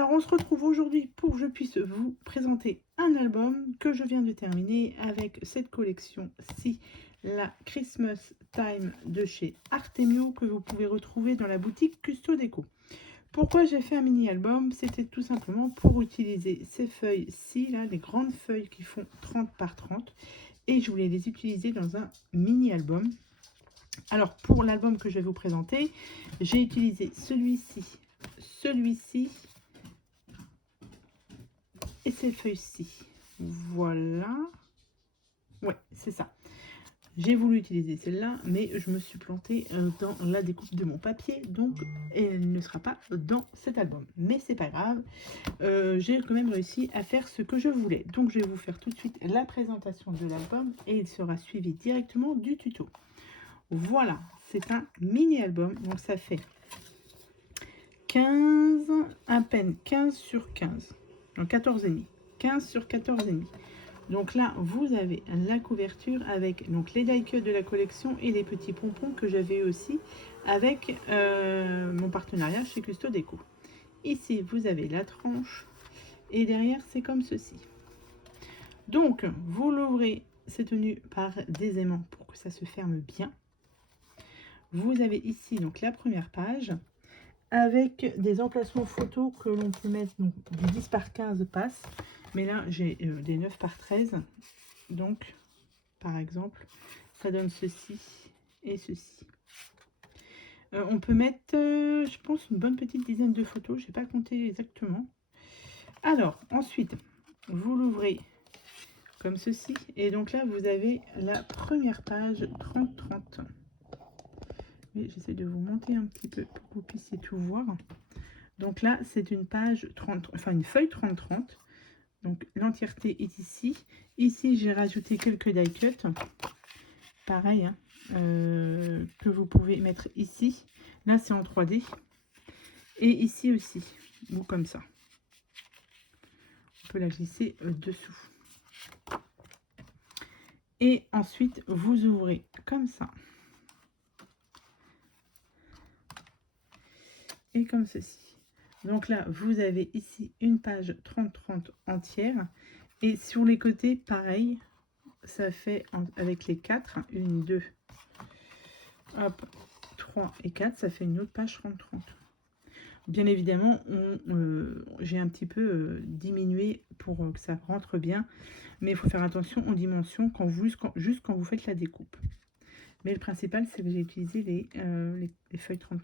Alors, on se retrouve aujourd'hui pour que je puisse vous présenter un album que je viens de terminer avec cette collection-ci, la Christmas Time de chez Artemio, que vous pouvez retrouver dans la boutique Custo Déco. Pourquoi j'ai fait un mini-album? C'était tout simplement pour utiliser ces feuilles-ci, là, les grandes feuilles qui font 30 par 30, et je voulais les utiliser dans un mini-album. Alors, pour l'album que je vais vous présenter, j'ai utilisé celui-ci, et cette feuille-ci. Voilà. Ouais, c'est ça. J'ai voulu utiliser celle-là, mais je me suis plantée dans la découpe de mon papier, donc elle ne sera pas dans cet album. Mais c'est pas grave, j'ai quand même réussi à faire ce que je voulais. Donc je vais vous faire tout de suite la présentation de l'album et il sera suivi directement du tuto. Voilà, c'est un mini-album, donc ça fait 15, à peine 15 sur 15, donc 14,5. 15 sur 14,5. Donc là, vous avez la couverture avec donc les die cuts de la collection et les petits pompons que j'avais aussi avec mon partenariat chez Custo Déco. Ici, vous avez la tranche et derrière, c'est comme ceci. Donc, vous l'ouvrez, c'est tenu par des aimants pour que ça se ferme bien. Vous avez ici donc la première page avec des emplacements photos que l'on peut mettre, donc du 10 par 15 passe, mais là j'ai des 9 par 13, donc par exemple ça donne ceci et ceci. On peut mettre je pense une bonne petite dizaine de photos, je n'ai pas compté exactement. Alors ensuite vous l'ouvrez comme ceci et donc là vous avez la première page 30-30. J'essaie de vous monter un petit peu pour que vous puissiez tout voir. Donc là, c'est une page 30, enfin une feuille 30-30. Donc l'entièreté est ici. Ici, j'ai rajouté quelques die cuts. Pareil, hein, que vous pouvez mettre ici. Là, c'est en 3D. Et ici aussi, ou comme ça. On peut la glisser dessous. Et ensuite, vous ouvrez comme ça. Et comme ceci. Donc là, vous avez ici une page 30-30 entière. Et sur les côtés, pareil, ça fait avec les 4, 1, 2, hop, 3 et 4, ça fait une autre page 30-30. Bien évidemment, j'ai un petit peu diminué pour que ça rentre bien. Mais il faut faire attention aux dimensions juste quand vous faites la découpe. Mais le principal, c'est que j'ai utilisé les feuilles 30-30.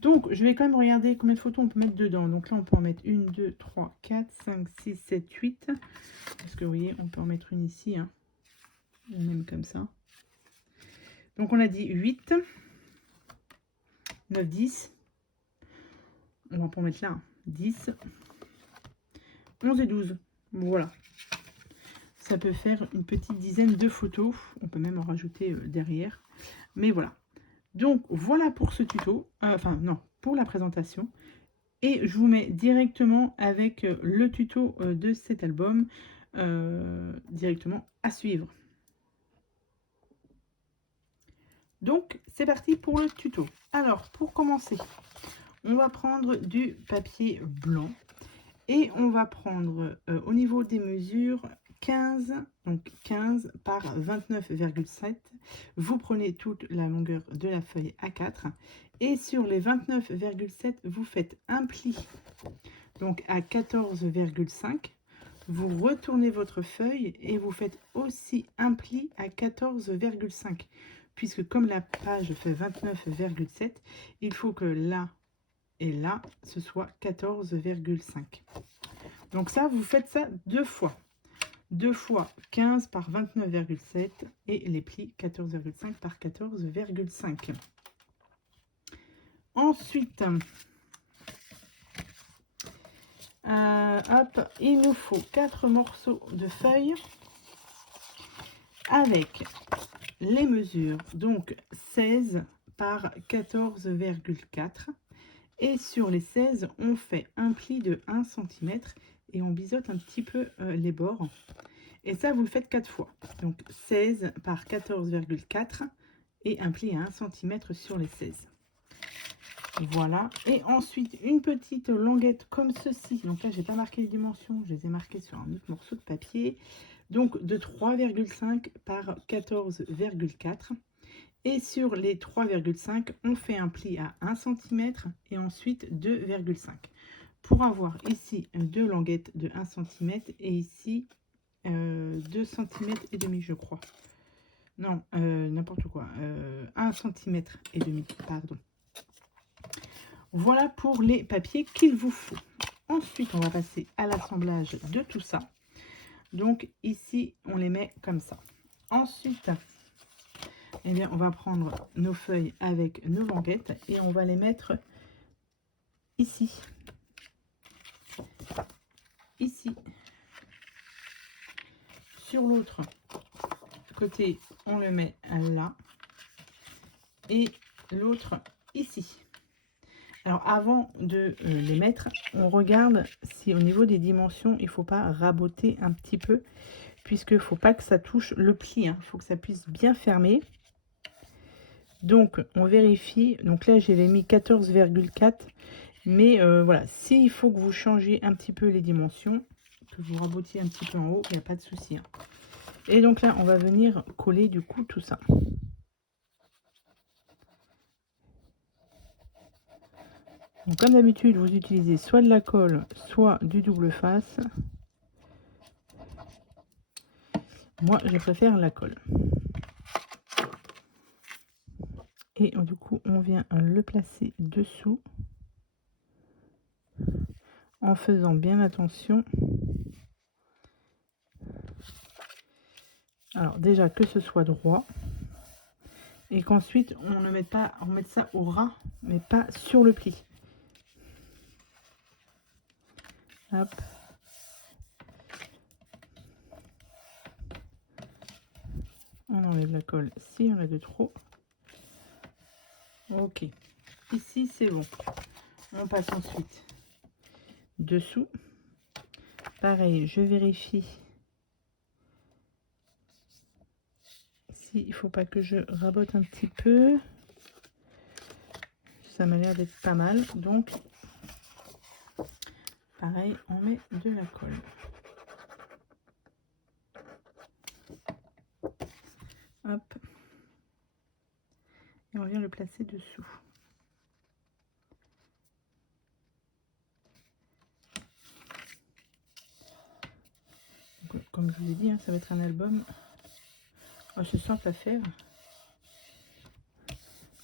Donc, je vais quand même regarder combien de photos on peut mettre dedans. Donc là, on peut en mettre 1, 2, 3, 4, 5, 6, 7, 8. Parce que vous voyez, on peut en mettre une ici, hein, même comme ça. Donc, on a dit 8, 9, 10. On va pas en mettre là, hein. 10, 11 et 12. Voilà. Ça peut faire une petite dizaine de photos. On peut même en rajouter derrière. Mais voilà. Donc, voilà pour ce tuto. Enfin, non, pour la présentation. Et je vous mets directement avec le tuto de cet album, directement à suivre. Donc, c'est parti pour le tuto. Alors, pour commencer, on va prendre du papier blanc et on va prendre au niveau des mesures 15, donc 15 par 29,7. Vous prenez toute la longueur de la feuille A4 et sur les 29,7, vous faites un pli donc à 14,5. Vous retournez votre feuille et vous faites aussi un pli à 14,5. Puisque comme la page fait 29,7, il faut que là et là, ce soit 14,5. Donc ça, vous faites ça deux fois. 2 fois 15 par 29,7 et les plis 14,5 par 14,5. Ensuite, hop, il nous faut 4 morceaux de feuilles avec les mesures, donc 16 par 14,4. Et sur les 16, on fait un pli de 1 cm et on biseaute un petit peu les bords. Et ça, vous le faites 4 fois. Donc 16 par 14,4 et un pli à 1 cm sur les 16. Voilà. Et ensuite, une petite languette comme ceci. Donc là, j'ai pas marqué les dimensions. Je les ai marquées sur un autre morceau de papier. Donc de 3,5 par 14,4. Et sur les 3,5, on fait un pli à 1 cm et ensuite 2,5. Pour avoir ici deux languettes de 1 cm et ici 2 cm et demi, je crois. Non, n'importe quoi. 1 cm et demi, pardon. Voilà pour les papiers qu'il vous faut. Ensuite, on va passer à l'assemblage de tout ça. Donc ici, on les met comme ça. Ensuite, eh bien, on va prendre nos feuilles avec nos languettes et on va les mettre ici. Ici. Sur l'autre côté, on le met là. Et l'autre ici. Alors avant de les mettre, on regarde si au niveau des dimensions, il ne faut pas raboter un petit peu, puisque il ne faut pas que ça touche le pli. Il faut que ça puisse bien fermer. Donc on vérifie. Donc là, j'avais mis 14,4. Mais voilà, s'il faut que vous changez un petit peu les dimensions, que vous rabotiez un petit peu en haut, il n'y a pas de souci. Et donc là, on va venir coller du coup tout ça. Donc, comme d'habitude, vous utilisez soit de la colle, soit du double face. Moi, je préfère la colle. Et du coup, on vient le placer dessous en faisant bien attention. Alors déjà que ce soit droit et qu'ensuite on ne mette pas, on mette ça au ras, mais pas sur le pli. Hop. On enlève la colle si on a de trop. Ok, ici c'est bon. On passe ensuite dessous. Pareil, je vérifie si il faut pas que je rabote un petit peu. Ça m'a l'air d'être pas mal, donc pareil, on met de la colle. Hop. Et on vient le placer dessous. Donc, comme je vous ai dit, ça va être un album assez simple à faire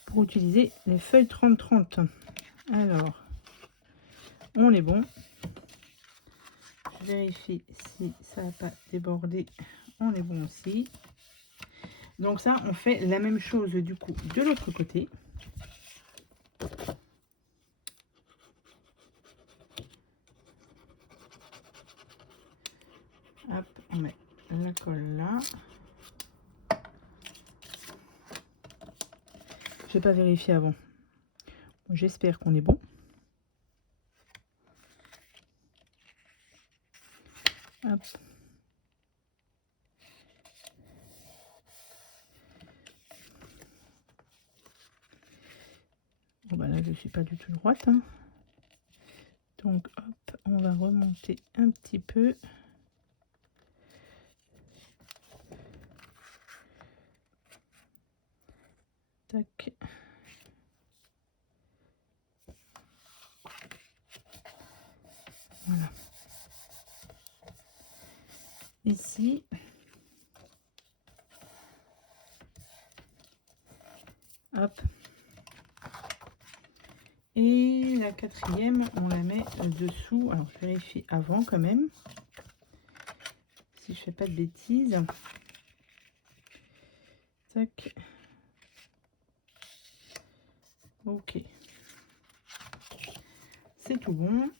pour utiliser les feuilles 30-30. Alors, on est bon. Je vérifie si ça n'a pas débordé. On est bon aussi. Donc ça, on fait la même chose du coup de l'autre côté. Hop, on met la colle là. Je vais pas vérifier avant. J'espère qu'on est bon. Hop. Bon bah là je suis pas du tout droite. Donc hop, on va remonter un petit peu. Tac. Voilà. Ici. Hop. Et la quatrième, on la met dessous. Alors, je vérifie avant quand même. Si je fais pas de bêtises. Tac. Ok. C'est tout bon.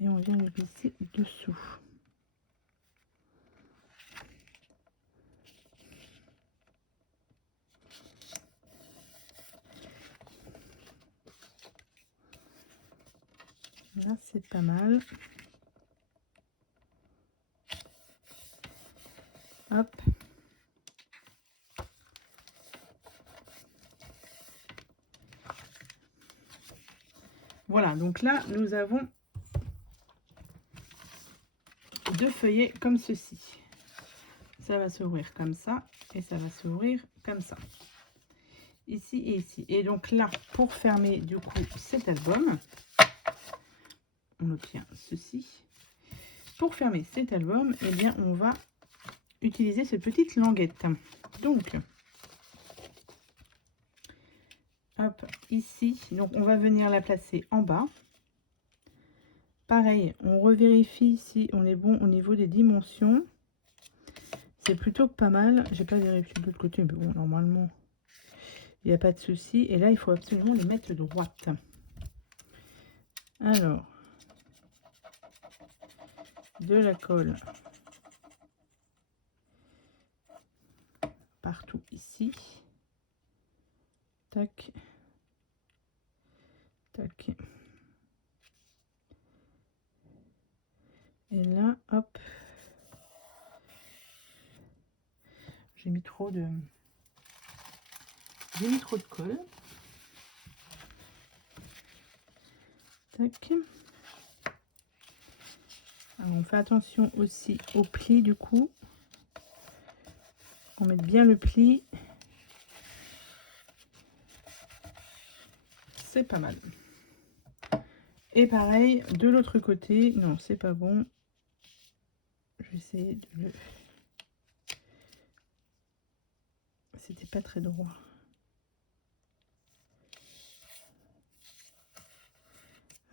Et on vient le glisser dessous. Là, c'est pas mal. Hop. Voilà, donc là, nous avons 2 feuillets comme ceci. Ça va s'ouvrir comme ça et ça va s'ouvrir comme ça. Ici et ici. Et donc là, pour fermer du coup cet album, on obtient ceci. Pour fermer cet album, eh bien, on va utiliser cette petite languette. Donc, hop, ici, donc on va venir la placer en bas. Pareil, on revérifie si on est bon au niveau des dimensions. C'est plutôt pas mal. J'ai pas vérifié de l'autre côté, mais bon, normalement, il n'y a pas de souci. Et là, il faut absolument les mettre droites. Alors, de la colle partout ici. Tac. Tac. Et là, hop. J'ai mis trop de colle. Tac. Alors, on fait attention aussi au pli du coup. On met bien le pli. C'est pas mal. Et pareil, de l'autre côté. Non, c'est pas bon. Je vais essayer de le... C'était pas très droit.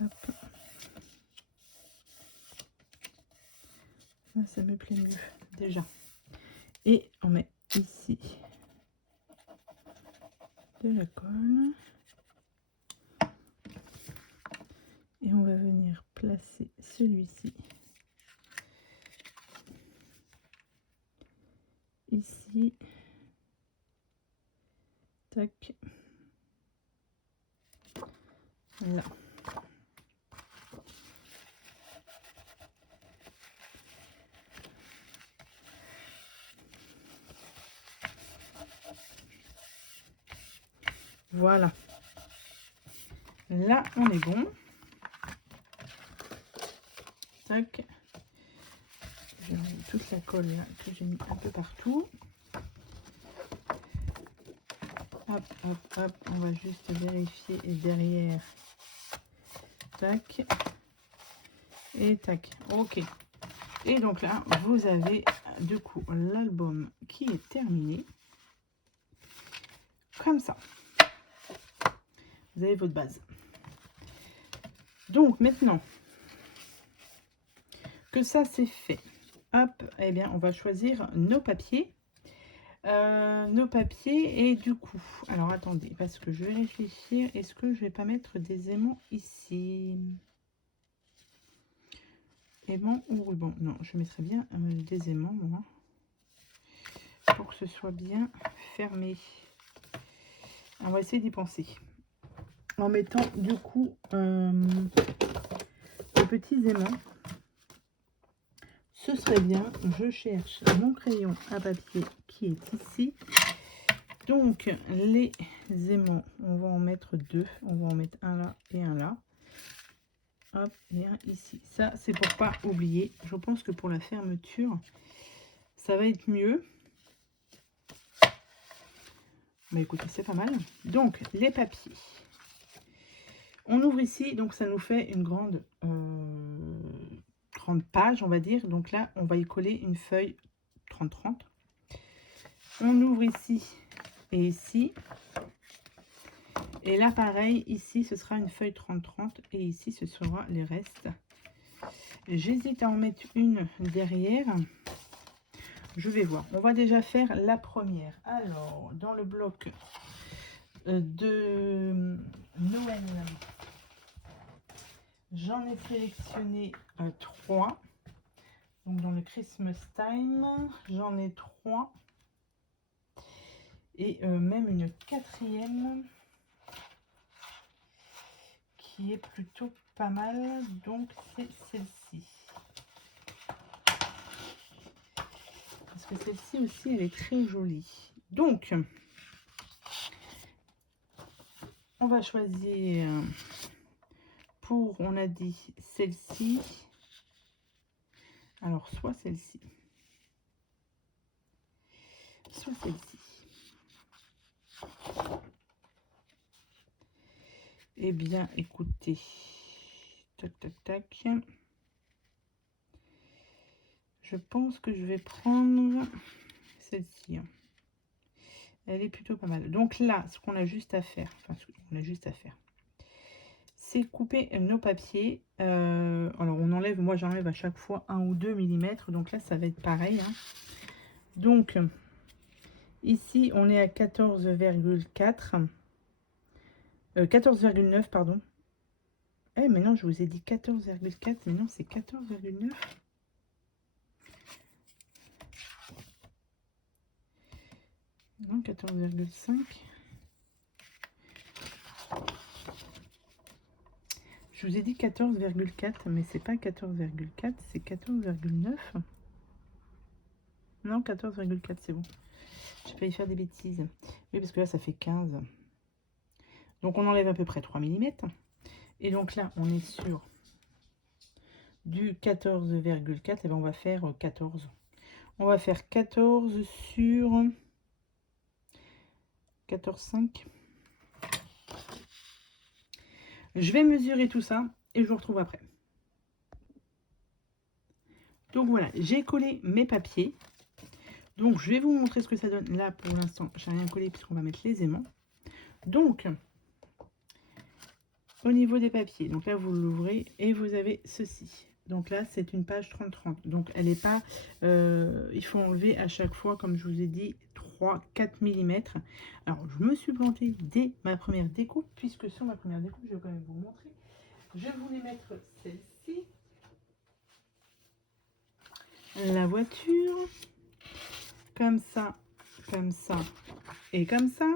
Hop. Ça me plaît mieux déjà. Et on met ici de la colle. Et on va venir placer celui-ci ici. Tac. Là. Voilà. Là, on est bon. Tac. J'ai enlevé toute la colle là, que j'ai mis un peu partout. Hop, hop, hop. On va juste vérifier et derrière. Tac. Et tac. Ok. Et donc là, vous avez du coup l'album qui est terminé. Comme ça. Vous avez votre base. Donc maintenant que ça c'est fait, hop, eh bien on va choisir nos papiers. Et du coup, alors attendez, parce que je vais réfléchir, est-ce que je vais pas mettre des aimants ici? Aimants ou ruban? Non, je mettrai bien des aimants, moi, pour que ce soit bien fermé. On va essayer d'y penser. En mettant du coup des petits aimants. Ce serait bien, je cherche mon crayon à papier qui est ici. Donc les aimants, on va en mettre 2. On va en mettre un là et un là. Hop, et un ici. Ça, c'est pour pas oublier. Je pense que pour la fermeture, ça va être mieux. Mais écoutez, c'est pas mal. Donc, les papiers. On ouvre ici, donc ça nous fait une grande page, on va dire. Donc là, on va y coller une feuille 30-30. On ouvre ici et ici. Et là, pareil, ici, ce sera une feuille 30-30 et ici, ce sera les restes. J'hésite à en mettre une derrière. Je vais voir. On va déjà faire la première. Alors, dans le bloc de Noël, j'en ai sélectionné 3. Donc, dans le Christmas Time, j'en ai 3. Et même une 4e qui est plutôt pas mal. Donc, c'est celle-ci. parce que celle-ci aussi, elle est très jolie. Donc, on va choisir pour, on a dit, celle-ci. Alors, soit celle-ci, soit celle-ci. Eh bien, écoutez, tac, tac, tac. Je pense que je vais prendre celle-ci. Elle est plutôt pas mal. Donc là, ce qu'on a juste à faire, c'est couper nos papiers. Alors, on enlève, moi j'enlève à chaque fois 1 ou 2 mm. Donc là, ça va être pareil. Hein. Donc, ici, on est à 14,4. 14,9, pardon. Eh, mais non, je vous ai dit 14,4, mais non, c'est 14,9. Non, 14,5. Je vous ai dit 14,4, mais c'est pas 14,4, c'est 14,9. Non, 14,4, c'est bon. J'ai failli faire des bêtises. Oui, parce que là, ça fait 15. Donc, on enlève à peu près 3 mm. Et donc là, on est sur du 14,4. Et bien, on va faire 14. On va faire 14 sur 14,5. Je vais mesurer tout ça et je vous retrouve après. Donc voilà, j'ai collé mes papiers. Donc je vais vous montrer ce que ça donne. Là pour l'instant, j'ai rien collé puisqu'on va mettre les aimants. Donc au niveau des papiers, donc là vous l'ouvrez et vous avez ceci. Donc là c'est une page 30-30. Donc elle n'est pas, il faut enlever à chaque fois, comme je vous ai dit, 3-4 mm. Alors je me suis plantée dès ma première découpe, puisque sur ma première découpe, je vais quand même vous montrer. Je voulais mettre celle-ci, la voiture, comme ça et comme ça.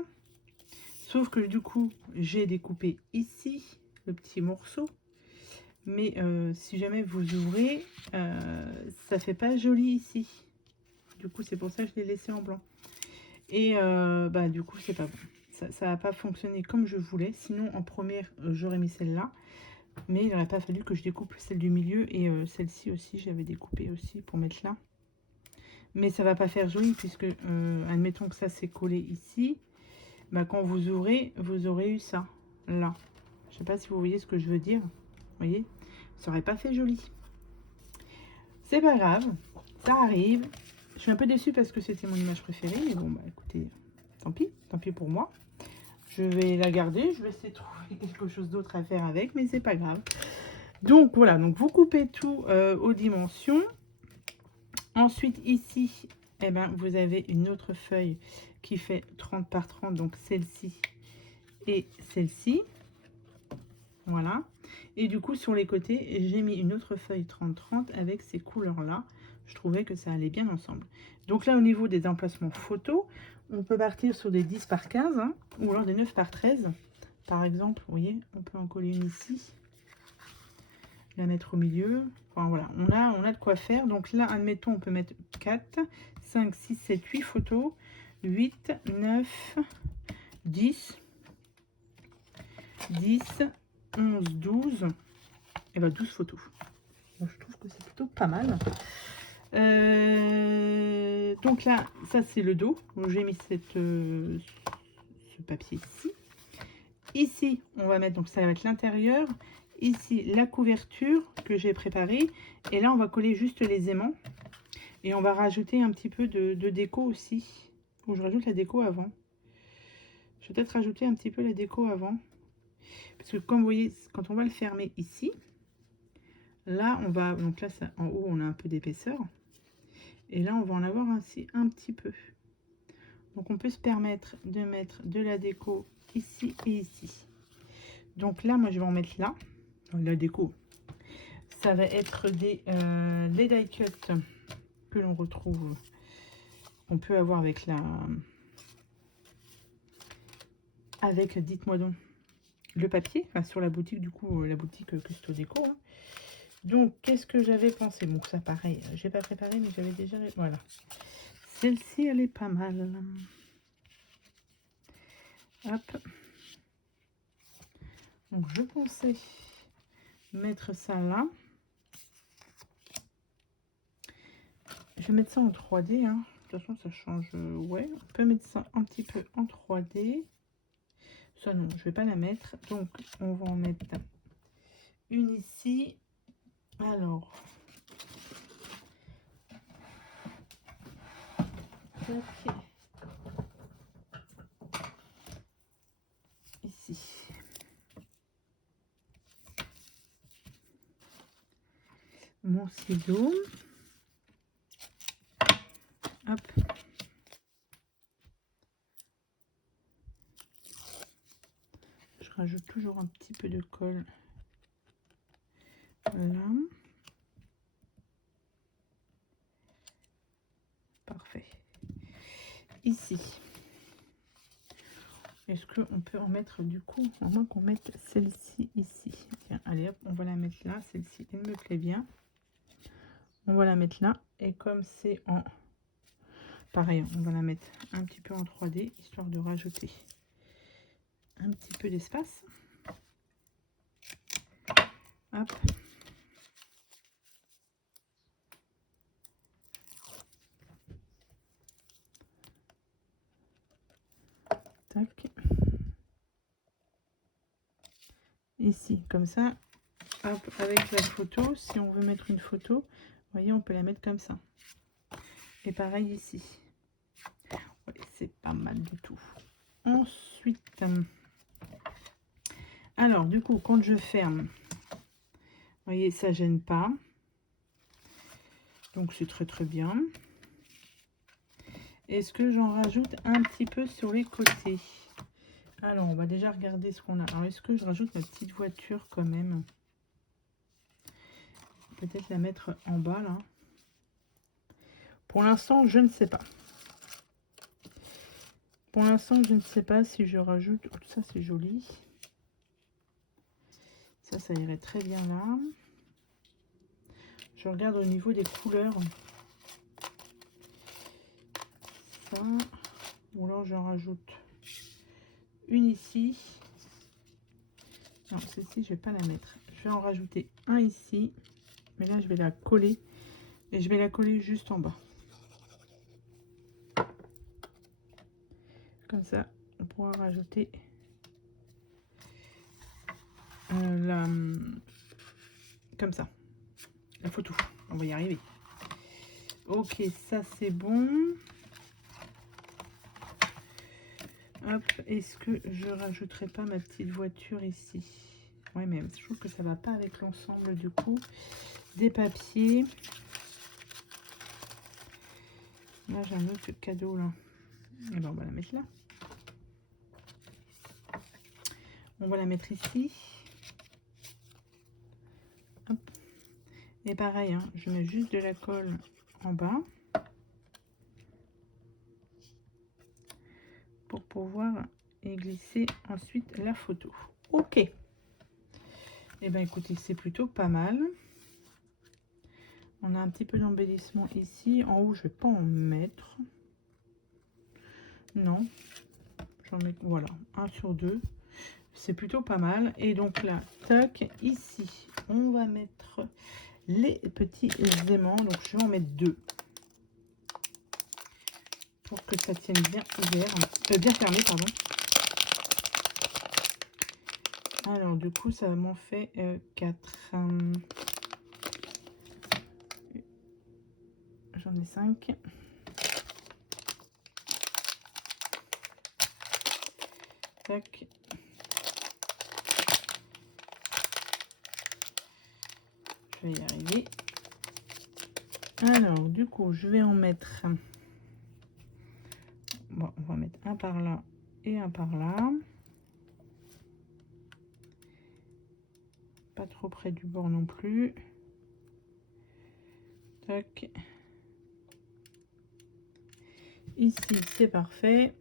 Sauf que du coup, j'ai découpé ici le petit morceau. Mais si jamais vous ouvrez, ça fait pas joli ici. Du coup, c'est pour ça que je l'ai laissé en blanc. Et bah, du coup, c'est pas bon. Ça n'a pas fonctionné comme je voulais. Sinon, en première, j'aurais mis celle-là. Mais il n'aurait pas fallu que je découpe celle du milieu. Et celle-ci aussi, j'avais découpé aussi pour mettre là. Mais ça va pas faire joli puisque, admettons que ça s'est collé ici. Bah, quand vous ouvrez, vous aurez eu ça, là. Je sais pas si vous voyez ce que je veux dire. Vous voyez, ça aurait pas fait joli. C'est pas grave, ça arrive. Je suis un peu déçue parce que c'était mon image préférée. Mais bon, bah écoutez, tant pis pour moi. Je vais la garder, je vais essayer de trouver quelque chose d'autre à faire avec, mais c'est pas grave. Donc voilà, donc vous coupez tout aux dimensions. Ensuite ici, eh ben, vous avez une autre feuille qui fait 30 par 30, donc celle-ci et celle-ci. Voilà. Et du coup, sur les côtés, j'ai mis une autre feuille 30-30 avec ces couleurs-là. Je trouvais que ça allait bien ensemble. Donc là, au niveau des emplacements photos, on peut partir sur des 10 par 15, hein, ou alors des 9 par 13. Par exemple, vous voyez, on peut en coller une ici. La mettre au milieu. Enfin voilà, on a de quoi faire. Donc là, admettons, on peut mettre 4, 5, 6, 7, 8 photos. 8, 9, 10, 10, 11, 12. Et ben 12 photos. Donc, je trouve que c'est plutôt pas mal. Donc là, ça c'est le dos. J'ai mis ce papier ici. Ici, on va mettre, donc ça va être l'intérieur. Ici, la couverture que j'ai préparée. Et là, on va coller juste les aimants. Et on va rajouter un petit peu de déco aussi. Ou je rajoute la déco avant. Je vais peut-être rajouter un petit peu la déco avant. Parce que comme vous voyez, quand on va le fermer ici, là, on va... Donc là, ça, en haut, on a un peu d'épaisseur. Et là, on va en avoir ainsi un petit peu. Donc, on peut se permettre de mettre de la déco ici et ici. Donc là, moi, je vais en mettre là. La déco, ça va être des les die cut que l'on retrouve. On peut avoir avec la... Avec, dites-moi donc, le papier. Enfin, sur la boutique, du coup, la boutique Custo Déco. Hein. Donc, qu'est-ce que j'avais pensé? Bon, ça, pareil, j'ai pas préparé, mais j'avais déjà... Voilà. Celle-ci, elle est pas mal. Hop. Donc, je pensais mettre ça là. Je vais mettre ça en 3D. Hein. De toute façon, ça change. Ouais, on peut mettre ça un petit peu en 3D. Ça, non, je vais pas la mettre. Donc, on va en mettre une ici. Alors. Tac. Ici. Mon ciseau. Hop. Je rajoute toujours un petit peu de colle. Voilà. Parfait. Ici. Est-ce qu'on peut en mettre du coup, à moins qu'on mette celle-ci ici. Tiens, allez hop, on va la mettre là. Celle-ci, elle me plaît bien. On va la mettre là. Et comme c'est en... Pareil, on va la mettre un petit peu en 3D, histoire de rajouter un petit peu d'espace. Hop. Tac. Ici, comme ça. Hop, avec la photo, si on veut mettre une photo, vous voyez, on peut la mettre comme ça. Et pareil ici. Ouais, c'est pas mal du tout. Ensuite, alors du coup, quand je ferme, vous voyez, ça gêne pas. Donc c'est très très bien. Est-ce que j'en rajoute un petit peu sur les côtés? Alors, on va déjà regarder ce qu'on a. Alors, est-ce que je rajoute ma petite voiture quand même? Peut-être la mettre en bas, là. Pour l'instant, je ne sais pas. Pour l'instant, je ne sais pas si je rajoute... Oh, ça, c'est joli. Ça irait très bien là. Je regarde au niveau des couleurs. Ça. Ou alors, j'en rajoute une ici. Non, celle-ci, je vais pas la mettre. Je vais en rajouter un ici. Mais là, je vais la coller. Et je vais la coller juste en bas. Comme ça, on pourra rajouter comme ça, la photo. On va y arriver. Ok, ça c'est bon. Hop, est-ce que je rajouterai pas ma petite voiture ici? Ouais, mais je trouve que ça va pas avec l'ensemble du coup. Des papiers. Là, j'ai un autre cadeau là. Et ben, on va la mettre là. On va la mettre ici. Hop. Et pareil, hein, je mets juste de la colle en bas. Pour pouvoir y glisser ensuite la photo. Ok. Et ben écoutez, c'est plutôt pas mal. On a un petit peu d'embellissement ici. En haut, je vais pas en mettre. Non. J'en mets, voilà, 1 sur 2. C'est plutôt pas mal. Et donc là, tac, ici, on va mettre les petits aimants. Donc je vais en mettre 2. Pour que ça tienne bien ouvert. Bien fermé, pardon. Alors du coup, ça m'en fait 4. J'en ai 5. Tac. Je vais y arriver. Alors, du coup, je vais en mettre... Bon, on va mettre un par là et un par là. Pas trop près du bord non plus. Tac. Ici, c'est parfait.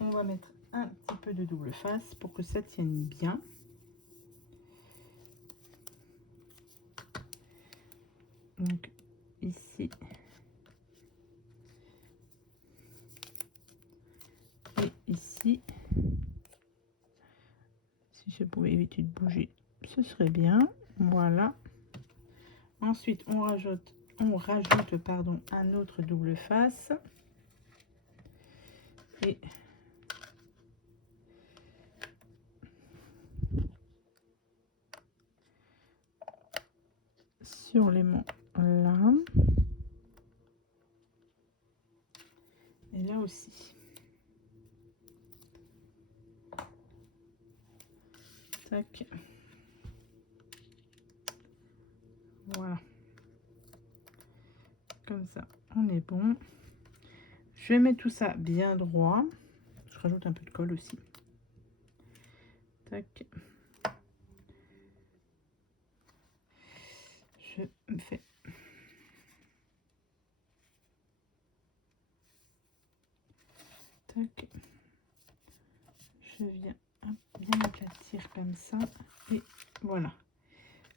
On va mettre un petit peu de double face pour que ça tienne bien. Donc, ici. ici. Si je pouvais éviter de bouger, ce serait bien. Voilà. Ensuite, on rajoute pardon, un autre double face. Et sur l'aimant là. Et là aussi. Tac. Voilà. Comme ça, on est bon. Je vais mettre tout ça bien droit. Je rajoute un peu de colle aussi. Tac. Je me fais. Tac. Je viens bien aplatir comme ça. Et voilà.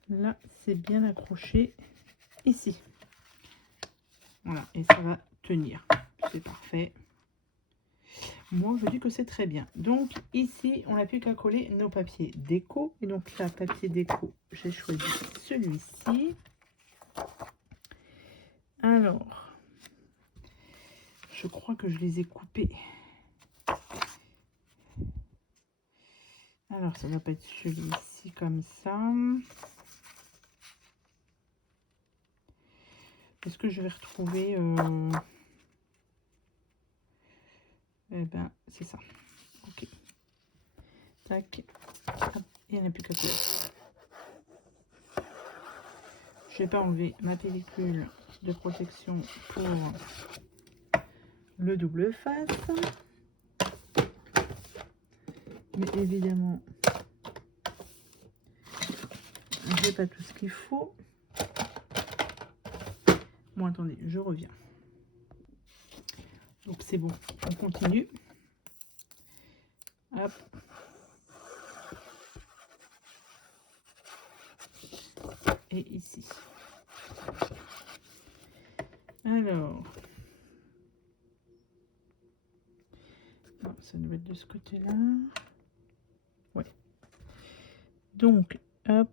Là, c'est bien accroché ici. Voilà. Et ça va tenir. C'est parfait. Moi, je dis que c'est très bien. Donc, ici, on n'a plus qu'à coller nos papiers déco. Et donc, là, papier déco, j'ai choisi celui-ci. Alors, je crois que je les ai coupés. Alors, ça va pas être celui-ci comme ça. Est-ce que je vais retrouver... Eh ben, c'est ça. Ok. Tac. Hop. Il n'y en a plus qu'à coller. Je vais pas enlever ma pellicule de protection pour le double face. Mais évidemment, j'ai pas tout ce qu'il faut. Bon, attendez, je reviens. Donc c'est bon, on continue. Hop. Et ici. Alors, non, ça doit être de ce côté-là. Ouais. Donc, hop.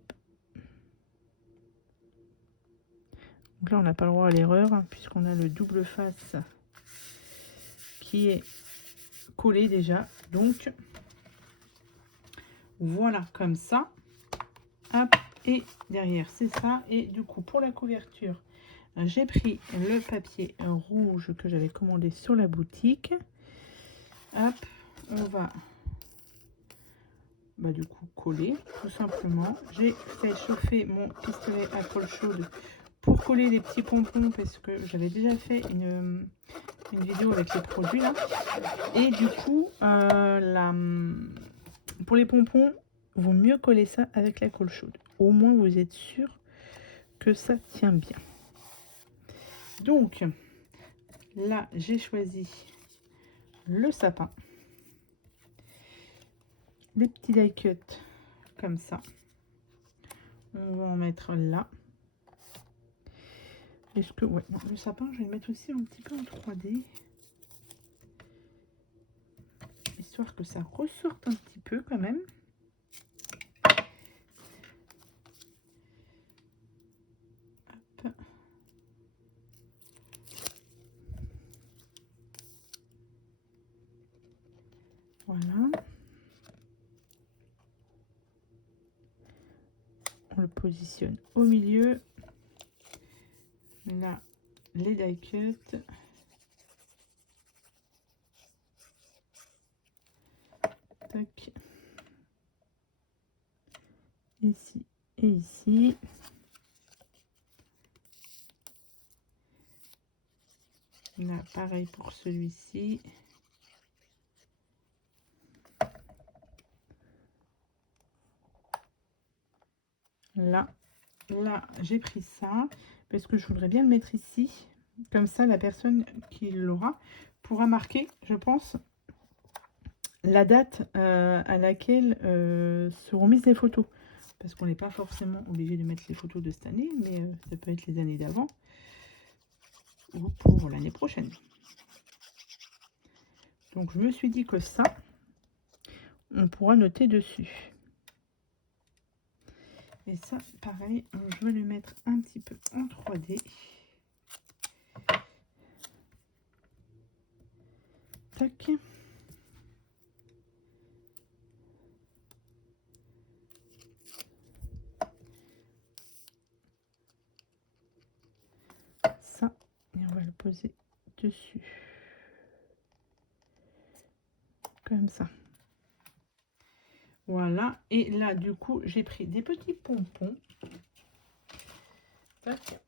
Donc là, on n'a pas le droit à l'erreur, hein, puisqu'on a le double face qui est collé déjà. Donc, voilà, comme ça. Hop. Et derrière, c'est ça. Et du coup, pour la couverture, j'ai pris le papier rouge que j'avais commandé sur la boutique. Hop, on va du coup coller tout simplement. J'ai fait chauffer mon pistolet à colle chaude pour coller les petits pompons parce que j'avais déjà fait une vidéo avec les produits là. Et du coup, pour les pompons, vaut mieux coller ça avec la colle chaude. Au moins vous êtes sûr que ça tient bien. Donc là, j'ai choisi le sapin. Les petits die cut comme ça. On va en mettre là. Est-ce que... Ouais, non, le sapin, je vais le mettre aussi un petit peu en 3D. Histoire que ça ressorte un petit peu quand même. Hop. Voilà. On le positionne au milieu. Là, les die cut. Tac. Ici et ici. Là, pareil pour celui-ci. Là, j'ai pris ça parce que je voudrais bien le mettre ici. Comme ça, la personne qui l'aura pourra marquer, je pense, la date à laquelle seront mises les photos. Parce qu'on n'est pas forcément obligé de mettre les photos de cette année, mais ça peut être les années d'avant ou pour l'année prochaine. Donc, je me suis dit que ça, on pourra noter dessus. Et ça, pareil, je vais le mettre un petit peu en 3D. Tac. Ça, et on va le poser dessus. Comme ça. Voilà, et là, du coup, j'ai pris des petits pompons. Tac.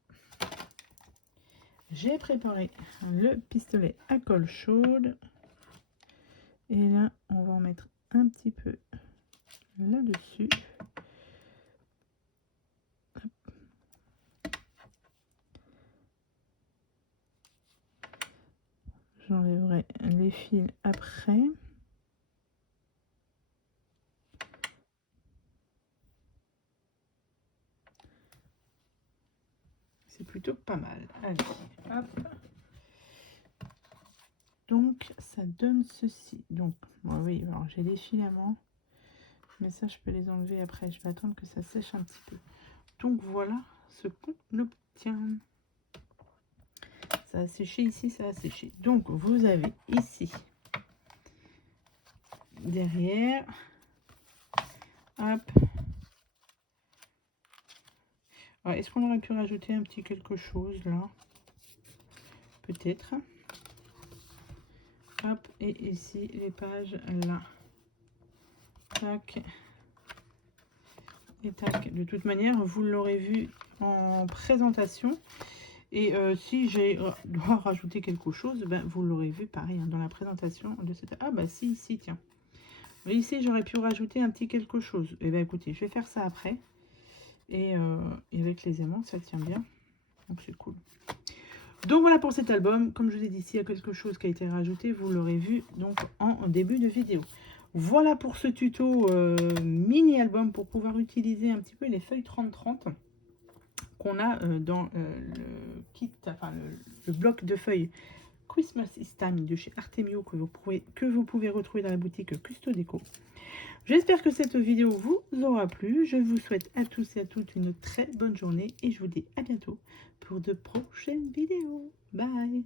J'ai préparé le pistolet à colle chaude. Et là, on va en mettre un petit peu là-dessus. J'enlèverai les fils après. C'est plutôt pas mal. Allez, hop. Donc, ça donne ceci. Donc, bon, oui, alors j'ai des filaments. Mais ça, je peux les enlever après. Je vais attendre que ça sèche un petit peu. Donc, voilà ce qu'on obtient. Ça a séché ici, ça a séché. Donc, vous avez ici, derrière, hop. Est-ce qu'on aurait pu rajouter un petit quelque chose là? Peut-être. Hop, et ici, les pages là. Tac. Et tac. De toute manière, vous l'aurez vu en présentation. Et si j'ai dois rajouter quelque chose, ben, vous l'aurez vu pareil hein, dans la présentation de cette... Ah bah si, ici, tiens. Ici, j'aurais pu rajouter un petit quelque chose. Et ben écoutez, je vais faire ça après. Et avec les aimants, ça tient bien. Donc c'est cool. Donc voilà pour cet album. Comme je vous ai dit, s'il y a quelque chose qui a été rajouté, vous l'aurez vu donc en début de vidéo. Voilà pour ce tuto mini album pour pouvoir utiliser un petit peu les feuilles 30-30 qu'on a dans le kit, enfin le bloc de feuilles Christmas is Time de chez Artemio que vous pouvez retrouver dans la boutique Custo Déco. J'espère que cette vidéo vous aura plu. Je vous souhaite à tous et à toutes une très bonne journée et je vous dis à bientôt pour de prochaines vidéos. Bye!